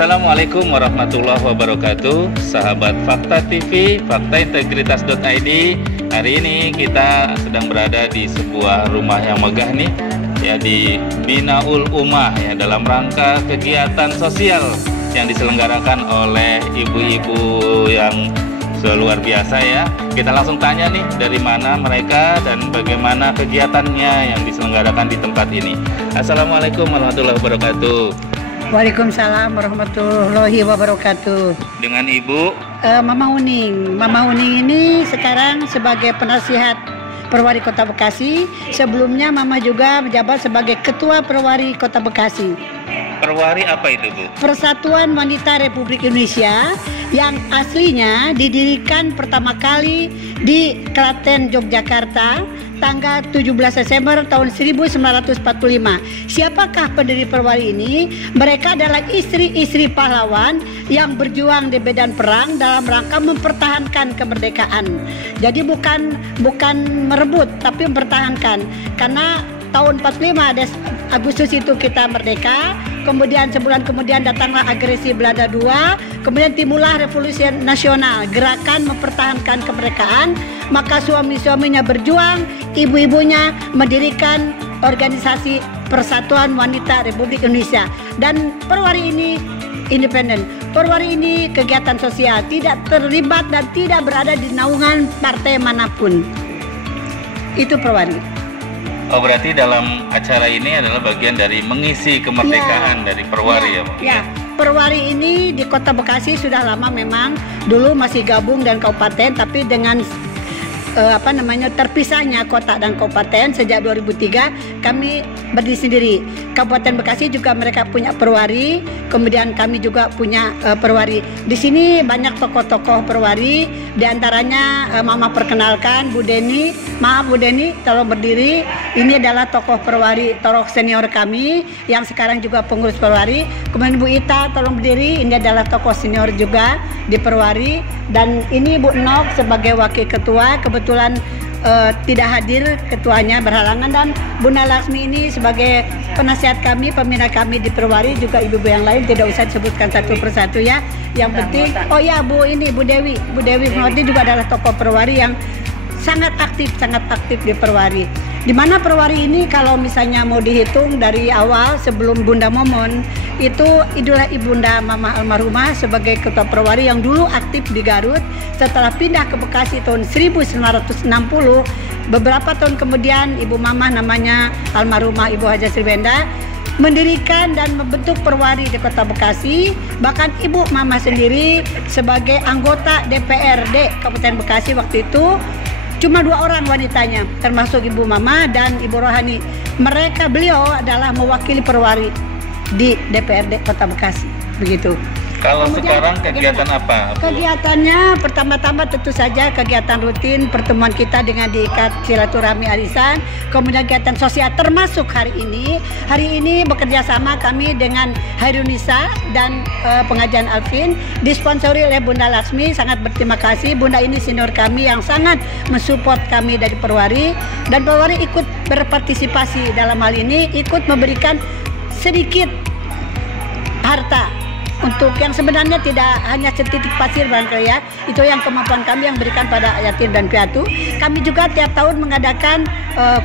Assalamualaikum warahmatullahi wabarakatuh, sahabat Fakta TV, faktaintegritas.id. Hari ini kita sedang berada di sebuah rumah yang megah nih, ya, di Binaul Ummah, ya, dalam rangka kegiatan sosial yang diselenggarakan oleh ibu-ibu yang luar biasa, ya. Kita langsung tanya nih dari mana mereka dan bagaimana kegiatannya yang diselenggarakan di tempat ini. Assalamualaikum warahmatullahi wabarakatuh. Waalaikumsalam warahmatullahi wabarakatuh. Dengan Ibu Mama Uning. Mama Uning ini sekarang sebagai penasihat Perwari Kota Bekasi. Sebelumnya Mama juga menjabat sebagai Ketua Perwari Kota Bekasi. Perwari apa itu, Bu? Persatuan Wanita Republik Indonesia yang aslinya didirikan pertama kali di Klaten, Yogyakarta, tanggal 17 Desember tahun 1945. Siapakah pendiri Perwari ini? Mereka adalah istri-istri pahlawan yang berjuang di medan perang dalam rangka mempertahankan kemerdekaan. Jadi bukan merebut, tapi mempertahankan. Karena tahun 45 Agustus itu kita merdeka, kemudian sebulan kemudian datanglah agresi Belanda II, kemudian timbullah revolusi nasional, gerakan mempertahankan kemerdekaan. Maka suami-suaminya berjuang, ibu-ibunya mendirikan organisasi Persatuan Wanita Republik Indonesia. Dan Perwari ini independen. Perwari ini kegiatan sosial, tidak terlibat dan tidak berada di naungan partai manapun. Itu Perwari. Oh, berarti dalam acara ini adalah bagian dari mengisi kemerdekaan dari Perwari, ya, Bu? Ya, Perwari ini di Kota Bekasi sudah lama memang. Dulu masih gabung dan kabupaten, tapi dengan terpisahnya kota dan kabupaten sejak 2003 kami berdiri sendiri. Kabupaten Bekasi juga mereka punya Perwari, kemudian kami juga punya Perwari. Di sini banyak tokoh-tokoh Perwari, diantaranya Mama perkenalkan Bu Deni. Maaf Bu Deni, tolong berdiri. Ini adalah tokoh Perwari, tokoh senior kami yang sekarang juga pengurus Perwari. Kemudian Bu Ita, tolong berdiri. Ini adalah tokoh senior juga di Perwari. Dan ini Bu Nok sebagai wakil ketua, kebetulan tidak hadir ketuanya berhalangan, dan Bunda Laksmi ini sebagai penasihat kami, pembina kami di Perwari, juga ibu-ibu yang lain tidak usah disebutkan satu persatu, ya. Yang penting, oh ya Bu Dewi Murti juga adalah tokoh Perwari yang sangat aktif di Perwari. Di mana Perwari ini kalau misalnya mau dihitung dari awal sebelum Bunda Momon, itu itulah Ibunda Mama almarhumah sebagai ketua Perwari yang dulu aktif di Garut. Setelah pindah ke Bekasi tahun 1960, beberapa tahun kemudian Ibu Mama namanya almarhumah Ibu Haja Sriwenda mendirikan dan membentuk Perwari di Kota Bekasi. Bahkan Ibu Mama sendiri sebagai anggota DPRD Kabupaten Bekasi waktu itu cuma 2 orang wanitanya, termasuk Ibu Mama dan Ibu Rohani. Beliau adalah mewakili Perwari di DPRD Kota Bekasi, begitu. Kalau kemudian, sekarang kegiatan apa, Bu? Kegiatannya pertama-tama tentu saja kegiatan rutin pertemuan kita dengan diikat silaturahmi arisan, kemudian kegiatan sosial termasuk hari ini. Hari ini bekerja sama kami dengan Hairunisa dan pengajian Alvin, disponsori oleh Bunda Laksmi. Sangat berterima kasih. Bunda ini senior kami yang sangat mensupport kami dari Perwari, dan Perwari ikut berpartisipasi dalam hal ini, ikut memberikan sedikit harta untuk yang sebenarnya tidak hanya setitik pasir barangkali, ya. Itu yang kemampuan kami yang berikan pada yatim dan piatu. Kami juga tiap tahun mengadakan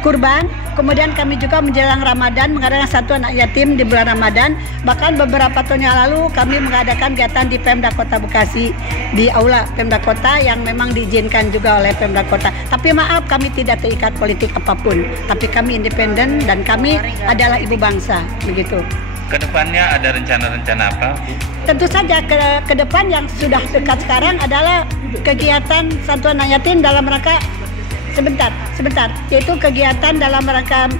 kurban. Kemudian kami juga menjelang Ramadan mengadakan satu anak yatim di bulan Ramadan. Bahkan beberapa tahun yang lalu kami mengadakan kegiatan di Pemda Kota Bekasi, di aula Pemda Kota yang memang diizinkan juga oleh Pemda Kota. Tapi maaf, kami tidak terikat politik apapun. Tapi kami independen dan kami adalah ibu bangsa, begitu. Kedepannya ada rencana-rencana apa, Bu? Tentu saja ke depan yang sudah dekat sekarang adalah kegiatan santunan anak yatim dalam rangka sebentar, yaitu kegiatan dalam rangka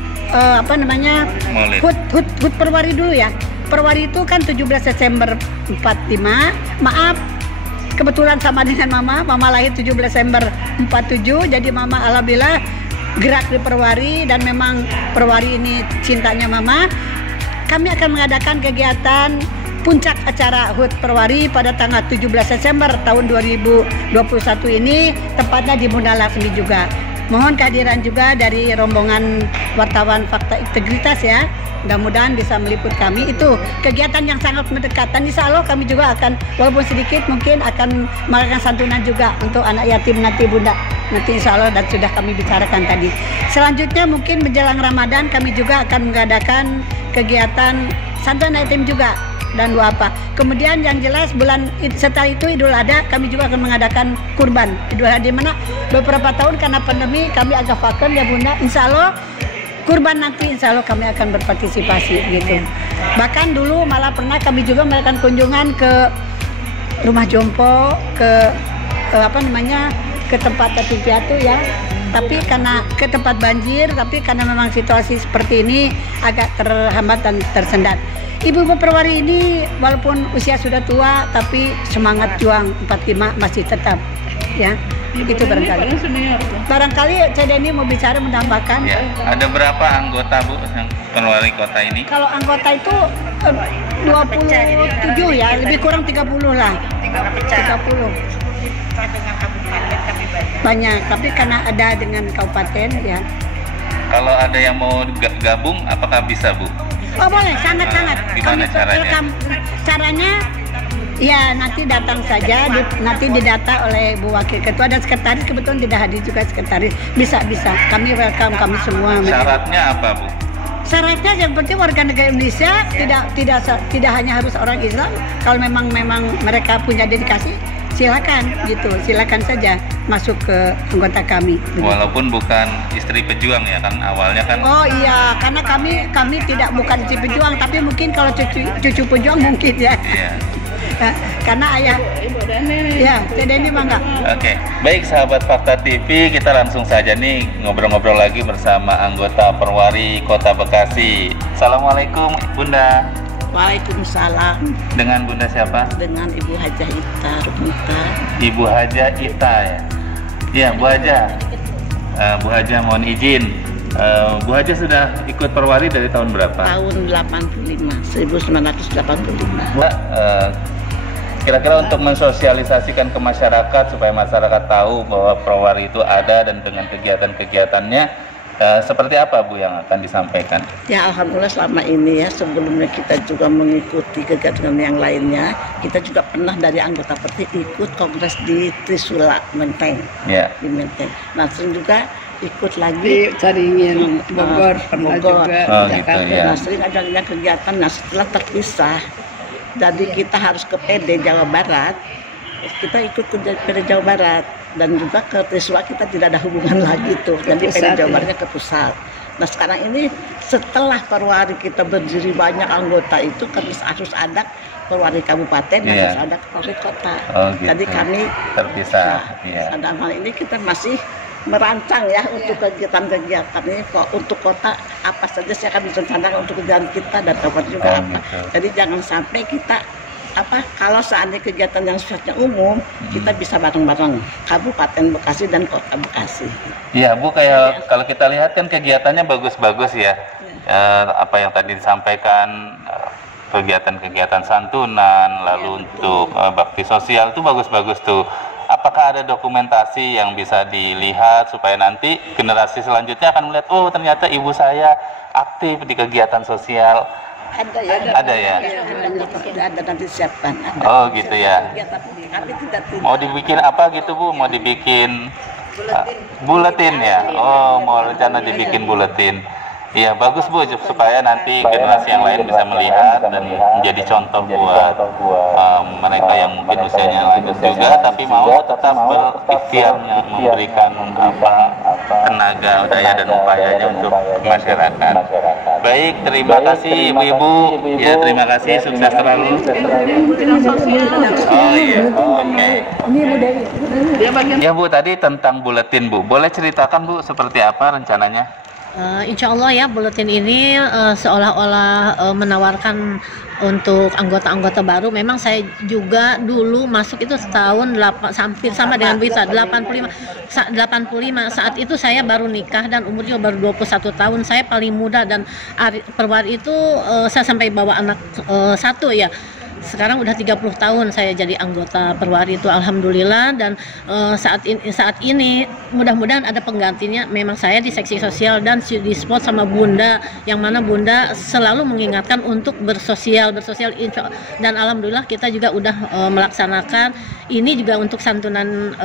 HUT Perwari dulu, ya. Perwari itu kan 17 Desember 45. Maaf, kebetulan sama dengan Mama lahir 17 Desember 47, jadi Mama alhamdulillah gerak di Perwari, dan memang Perwari ini cintanya Mama. Kami akan mengadakan kegiatan puncak acara HUT Perwari pada tanggal 17 Desember tahun 2021 ini, tepatnya di Bunda Laksmi juga. Mohon kehadiran juga dari rombongan wartawan Fakta Integritas, ya, Mudah-mudahan bisa meliput kami. Itu kegiatan yang sangat mendekatan. Insya Allah kami juga akan, walaupun sedikit mungkin akan melakukan santunan juga untuk anak yatim nanti Bunda. Nanti insya Allah, dan sudah kami bicarakan tadi. Selanjutnya mungkin menjelang Ramadan kami juga akan mengadakan kegiatan santunan yatim juga dan apa. Kemudian yang jelas bulan setelah itu Idul Adha kami juga akan mengadakan kurban Idul Adha, di mana beberapa tahun karena pandemi kami agak vakum ya Bunda. Insya Allah kurban nanti insya Allah kami akan berpartisipasi gitu. Bahkan dulu malah pernah kami juga melakukan kunjungan ke rumah jompo, ke tempat yatim piatu ya. Tapi karena ke tempat banjir, tapi karena memang situasi seperti ini agak terhambat dan tersendat. Ibu Perwari ini walaupun usia sudah tua, tapi semangat juang 45 masih tetap ya. Itu barangkali saya Denny mau bicara menambahkan ya, ada berapa anggota Bu yang Perwari Kota ini? Kalau anggota itu 27 ya, lebih kurang 30 lah. 30 banyak, tapi karena ada dengan kabupaten ya. Kalau ada yang mau gabung, apakah bisa Bu? Oh boleh, sangat-sangat. Gimana caranya? Caranya ya nanti datang saja, nanti didata oleh Bu Wakil Ketua dan Sekretaris, kebetulan tidak hadir juga Sekretaris. Bisa, kami welcome, kami semua. Syaratnya apa Bu? Syaratnya yang penting warga negara Indonesia, tidak hanya harus orang Islam. Kalau memang mereka punya dedikasi, silakan gitu, silakan saja masuk ke anggota kami. Walaupun bukan istri pejuang ya kan, awalnya kan. Oh iya, karena kami tidak bukan istri pejuang, tapi mungkin kalau cucu pejuang mungkin ya. Iya. Karena ayah ya, Denny mangga. Oke, baik sahabat Fakta TV, kita langsung saja nih ngobrol-ngobrol lagi bersama anggota Perwari Kota Bekasi. Assalamualaikum Bunda. Waalaikumsalam. Dengan Bunda siapa? Dengan Ibu Hajah Ita Rukmita. Ibu Hajah Ita ya. Iya, Bu Hajah. Bu Hajah mohon izin. Bu Hajah sudah ikut Perwari dari tahun berapa? Tahun 1985. Kira-kira untuk mensosialisasikan ke masyarakat supaya masyarakat tahu bahwa Perwari itu ada dan dengan kegiatan-kegiatannya, seperti apa Bu yang akan disampaikan? Ya alhamdulillah selama ini ya, sebelumnya kita juga mengikuti kegiatan yang lainnya. Kita juga pernah dari anggota Perti ikut kongres di Trisula Menteng, ya. Di Menteng. Nah sering juga ikut lagi di Caringin Bogor pernah juga. Gitu, ya. Nah sering ada kegiatan. Nah setelah terpisah, jadi kita harus ke PD Jawa Barat. Kita ikut ke PD Jawa Barat dan juga ke Trisula kita tidak ada hubungan lagi tuh. Jadi PD Jawa Baratnya ke pusat. Nah sekarang ini setelah Perwari kita berdiri banyak anggota itu harus ada Perwari Kabupaten dan harus ada Perwari Kota. Oh, gitu. Jadi kami terpisah. Pada hal ini kita masih merancang ya untuk kegiatan-kegiatan ini. Untuk kota apa saja saya akan direncanakan untuk kegiatan kita dan kabupaten juga apa. Gitu. Jadi jangan sampai kita kalau seandainya kegiatan yang sifatnya umum kita bisa bareng-bareng Kabupaten Bekasi dan Kota Bekasi. Iya Bu, kayak kalau kita lihat kan kegiatannya bagus-bagus ya. Apa yang tadi disampaikan, kegiatan-kegiatan santunan, lalu untuk bakti sosial itu bagus-bagus tuh. Apakah ada dokumentasi yang bisa dilihat supaya nanti generasi selanjutnya akan melihat, oh ternyata ibu saya aktif di kegiatan sosial? Ada ya. Ada ya. Ada nanti siapkan. Oh gitu ya. Kami tidak. Mau dibikin apa gitu Bu? Mau dibikin buletin ya? Oh mau rencana dibikin buletin. Iya bagus Bu, supaya nanti generasi yang lain bisa melihat dan menjadi contoh buat mereka yang mungkin usianya lanjut juga tapi mau tetap berikhtiar memberikan tenaga, daya dan upayanya untuk masyarakat. Baik, terima kasih Ibu-ibu. Ya terima kasih, sukses terlalu. Oh iya, oke. Ya Bu, tadi tentang buletin Bu, boleh ceritakan Bu seperti apa rencananya? Insya Allah ya, buletin ini seolah-olah menawarkan untuk anggota-anggota baru. Memang saya juga dulu masuk itu setahun hampir sama dengan Wita 85 saat itu saya baru nikah dan umurnya baru 21 tahun. Saya paling muda dan Perwari itu saya sampai bawa anak satu ya. sekarang udah 30 tahun saya jadi anggota perwari itu, alhamdulillah. Dan saat ini mudah-mudahan ada penggantinya. Memang saya di seksi sosial dan di spot sama Bunda, yang mana Bunda selalu mengingatkan untuk bersosial dan alhamdulillah kita juga udah melaksanakan ini juga untuk santunan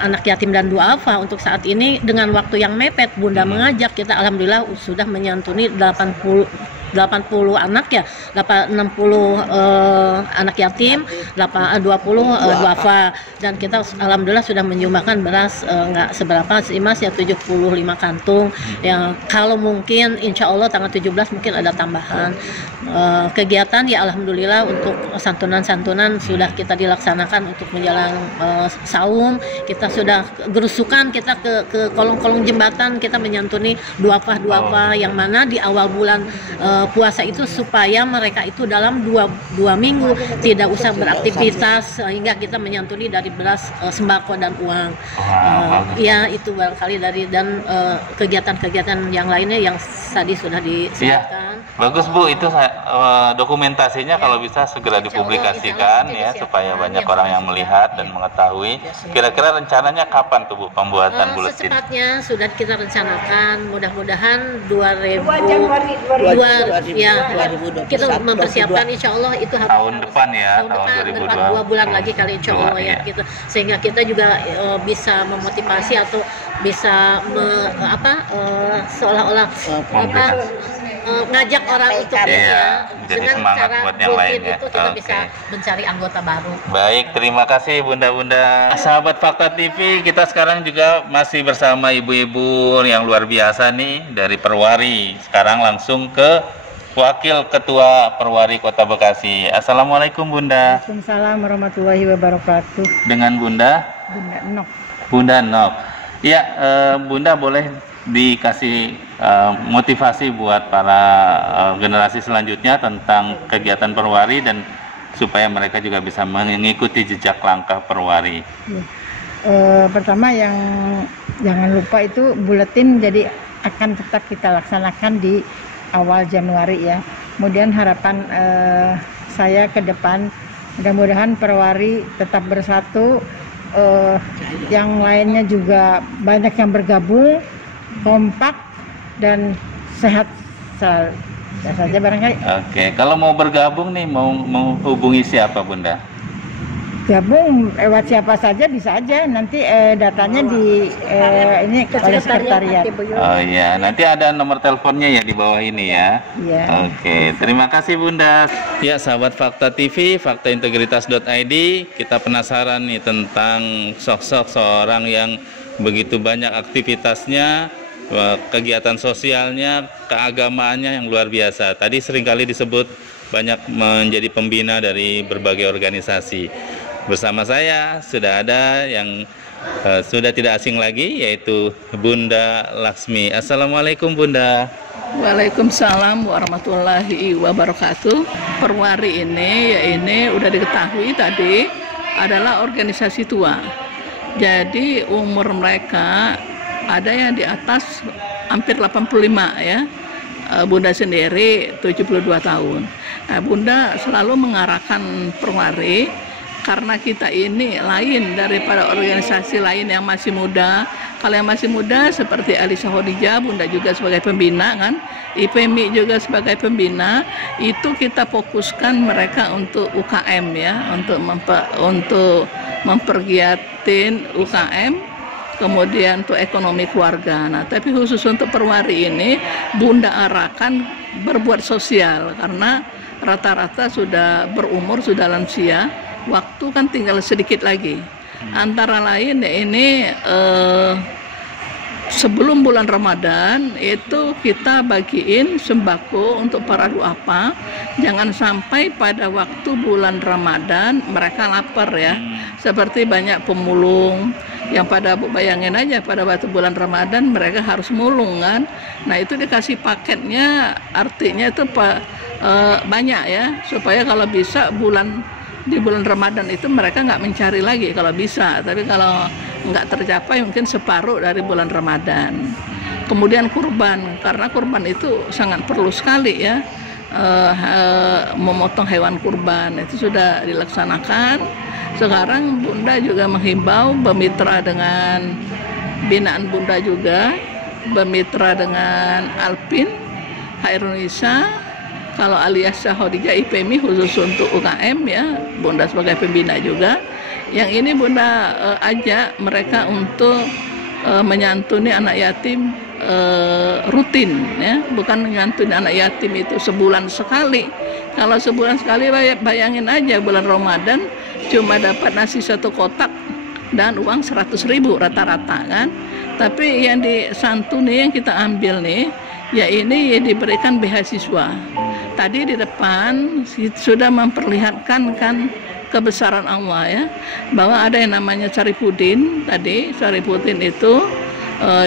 anak yatim dan duafa. Untuk saat ini dengan waktu yang mepet, Bunda mengajak kita, alhamdulillah sudah menyantuni 80 anak ya, 60 anak yatim, 20 duafa, dan kita alhamdulillah sudah menyumbangkan beras nggak seberapa sih Mas ya, 75 kantung. Yang kalau mungkin insya Allah tanggal 17 mungkin ada tambahan kegiatan ya, alhamdulillah untuk santunan sudah kita dilaksanakan untuk menjelang saum. Kita sudah gerusukan, kita ke kolong-kolong jembatan, kita menyantuni duafa yang mana di awal bulan puasa itu supaya mereka itu dalam dua minggu tidak usah beraktivitas, sehingga kita menyantuni dari beras, sembako dan uang. Ya itu barangkali dari dan kegiatan-kegiatan yang lainnya yang tadi sudah disebutkan. Bagus Bu, itu dokumentasinya kalau bisa segera dipublikasikan ya, supaya banyak orang yang melihat dan mengetahui. Kira-kira rencananya kapan tuh Bu pembuatan buletin? Secepatnya sudah kita rencanakan, mudah-mudahan 2021 kita mempersiapkan insya Allah itu tahun depan ya, tahun 2022. 2 bulan lagi kali insya Allah ya, gitu. Sehingga kita juga bisa memotivasi atau bisa seolah-olah ngajak orang untuk jadi dengan semangat cara buat yang lain ya. Itu kita bisa mencari anggota baru. Baik, terima kasih Bunda-bunda. Sahabat Fakta TV, kita sekarang juga masih bersama ibu-ibu yang luar biasa nih dari Perwari. Sekarang langsung ke Wakil Ketua Perwari Kota Bekasi. Assalamualaikum Bunda. Waalaikumsalam warahmatullahi wabarakatuh. Dengan Bunda? Bunda Nok. Bunda Nok. Ya, Bunda boleh dikasih motivasi buat para generasi selanjutnya tentang kegiatan Perwari dan supaya mereka juga bisa mengikuti jejak langkah Perwari. Ya. Pertama yang jangan lupa itu buletin jadi akan tetap kita laksanakan di awal Januari ya. Kemudian harapan saya ke depan mudah-mudahan Perwari tetap bersatu, yang lainnya juga banyak yang bergabung, kompak dan sehat selalu. Ya saja barangkali. Oke, kalau mau bergabung nih mau hubungi siapa Bunda? Gabung lewat siapa saja bisa aja, nanti datanya di ini oleh sekretariat. Oh iya, nanti ada nomor teleponnya ya di bawah ini ya. Iya. Oke, terima kasih Bunda. Ya sahabat Fakta TV, faktaintegritas.id, kita penasaran nih tentang sosok seorang yang begitu banyak aktivitasnya, kegiatan sosialnya, keagamaannya yang luar biasa. Tadi seringkali disebut banyak menjadi pembina dari berbagai organisasi. Bersama saya sudah ada yang sudah tidak asing lagi, yaitu Bunda Laksmi. Assalamualaikum Bunda. Waalaikumsalam warahmatullahi wabarakatuh. Perwari ini udah diketahui tadi adalah organisasi tua. Jadi umur mereka ada yang di atas hampir 85 ya. Bunda sendiri 72 tahun. Nah, Bunda selalu mengarahkan Perwari karena kita ini lain daripada organisasi lain yang masih muda. Kalau yang masih muda seperti Alisa Hodijah, Bunda juga sebagai pembina kan, IPMI juga sebagai pembina, itu kita fokuskan mereka untuk UKM ya, untuk mempergiatin UKM, kemudian untuk ekonomi keluarga. Nah, tapi khusus untuk Perwari ini Bunda arahkan berbuat sosial karena rata-rata sudah berumur, sudah lansia. Waktu kan tinggal sedikit lagi. Antara lain ini sebelum bulan Ramadan itu kita bagiin sembako untuk para duafa. Jangan sampai pada waktu bulan Ramadan mereka lapar ya. Seperti banyak pemulung yang pada bayangin aja pada waktu bulan Ramadan mereka harus mulung kan. Nah itu dikasih paketnya, artinya itu banyak ya, supaya kalau bisa di bulan Ramadan itu mereka nggak mencari lagi kalau bisa, tapi kalau nggak tercapai mungkin separuh dari bulan Ramadan. Kemudian kurban, karena kurban itu sangat perlu sekali ya. memotong hewan kurban, itu sudah dilaksanakan. Sekarang Bunda juga menghimbau bermitra dengan binaan Bunda juga, bermitra dengan Alpin, HR Indonesia, kalau alias Sahodija IPMI khusus untuk UKM ya, Bunda sebagai pembina juga. Yang ini Bunda ajak mereka untuk menyantuni anak yatim rutin ya, bukan menyantuni anak yatim itu sebulan sekali. Kalau sebulan sekali bayangin aja bulan Ramadan cuma dapat nasi 1 kotak dan uang 100.000 rata-rata kan. Tapi yang disantuni yang kita ambil nih, ya ini diberikan beasiswa. Tadi di depan sudah memperlihatkan kan kebesaran Allah ya, bahwa ada yang namanya Sarifudin. Tadi Sarifudin itu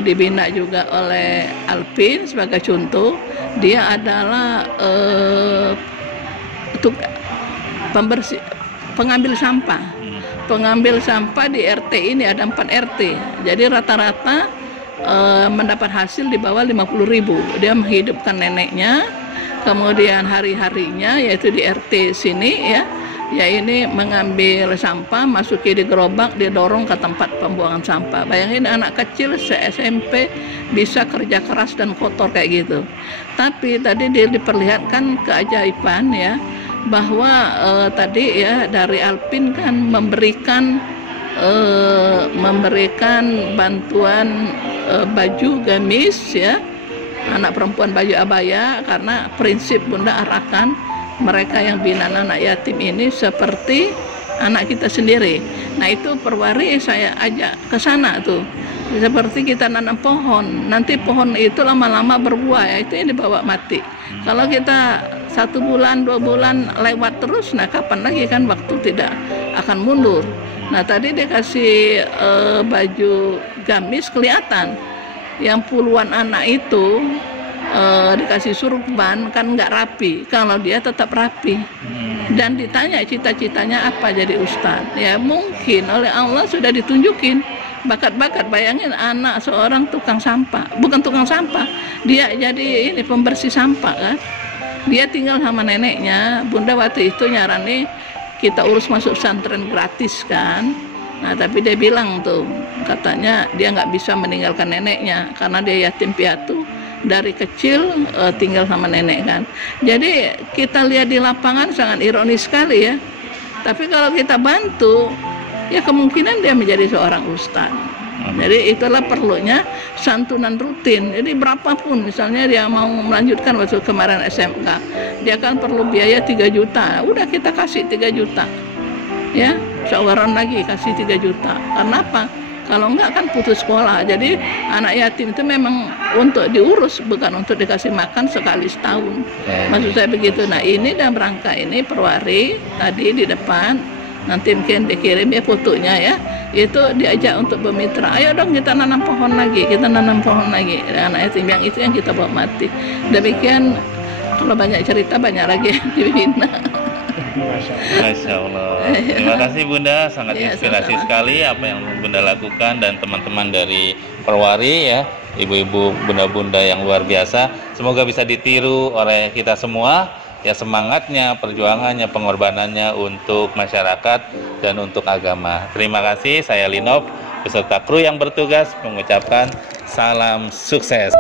dibina juga oleh Alpin sebagai contoh. Dia adalah pembersih, pengambil sampah. Pengambil sampah di RT ini ada 4 RT. Jadi rata-rata mendapat hasil di bawah 50.000. Dia menghidupkan neneknya, kemudian hari-harinya yaitu di RT sini ya ini mengambil sampah, masuki di gerobak, dia dorong ke tempat pembuangan sampah. Bayangin anak kecil se-SMP bisa kerja keras dan kotor kayak gitu. Tapi tadi dia diperlihatkan keajaiban ya, bahwa tadi ya dari Alpin kan memberikan bantuan baju gamis ya, anak perempuan baju abaya, karena prinsip Bunda arahkan mereka yang binaan anak yatim ini seperti anak kita sendiri. Nah itu Perwari saya ajak ke sana tuh, seperti kita nanam pohon, nanti pohon itu lama-lama berbuah ya, itu yang dibawa mati. Kalau kita 1 bulan 2 bulan lewat terus, nah kapan lagi kan waktu tidak akan mundur. Nah tadi dia kasih baju gamis kelihatan, yang puluhan anak itu dikasih surban kan nggak rapi, kalau dia tetap rapi. Dan ditanya cita-citanya apa jadi ustadz, ya mungkin oleh Allah sudah ditunjukin bakat-bakat. Bayangin anak seorang tukang sampah, bukan tukang sampah, dia jadi ini pembersih sampah kan. Dia tinggal sama neneknya. Bunda waktu itu nyarani kita urus masuk pesantren gratis kan. Nah tapi dia bilang tuh, katanya dia nggak bisa meninggalkan neneknya karena dia yatim piatu dari kecil, tinggal sama nenek kan. Jadi kita lihat di lapangan sangat ironis sekali ya. Tapi kalau kita bantu, ya kemungkinan dia menjadi seorang ustadz. Jadi itulah perlunya santunan rutin. Jadi berapapun, misalnya dia mau melanjutkan waktu kemarin SMK, dia kan perlu biaya 3 juta. Udah kita kasih 3 juta. Ya, seorang lagi kasih 3 juta. Karena apa? Kalau enggak kan putus sekolah. Jadi anak yatim itu memang untuk diurus, bukan untuk dikasih makan sekali setahun. Maksud saya begitu. Nah ini dalam rangka ini Perwari tadi di depan, nanti mungkin dikirim ya fotonya ya, itu diajak untuk bermitra. Ayo dong kita nanam pohon lagi, kita nanam pohon lagi. Anak yatim yang itu yang kita bawa mati. Demikian, kalau banyak cerita banyak lagi yang dibina. Masya Allah. Terima kasih Bunda, sangat inspirasi sekali apa yang Bunda lakukan dan teman-teman dari Perwari ya, ibu-ibu, bunda-bunda yang luar biasa. Semoga bisa ditiru oleh kita semua ya, semangatnya, perjuangannya, pengorbanannya untuk masyarakat dan untuk agama. Terima kasih, saya Linov beserta kru yang bertugas mengucapkan salam sukses.